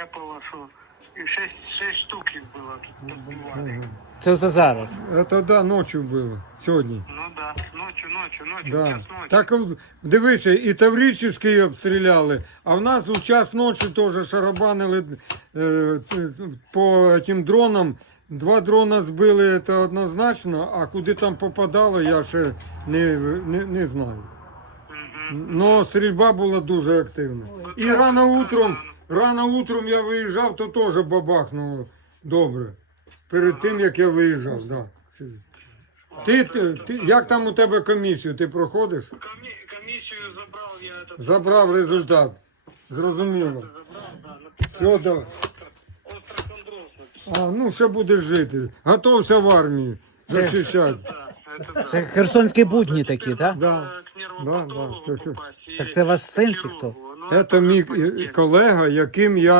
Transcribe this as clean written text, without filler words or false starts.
репало, що і шесть штук їх було тут підбивали. Це все зараз. Это да, ночью было, сьогодні. Ну да, ночью, Да. час ночі. Так дивися, і Таврический обстріляли, а в нас у час ночі теж шарабанили по тим дронам. 2 дрона збили, це однозначно, а куди там попадало, я ще не знаю. Но стрільба була дуже активна. І рано утром я виїжджав, то теж бабахнуло добре. Перед тим, як я виїжджав, да. Ти, як там у тебе комісію, ти проходиш? Комісію забрав я. Забрав результат. Зрозуміло. Все, давай. А, ну ще будеш жити. Готовся в армії. Захищати. Це херсонські будні такі, так? Да. Так це ваш син чи хто? Це мій колега, яким я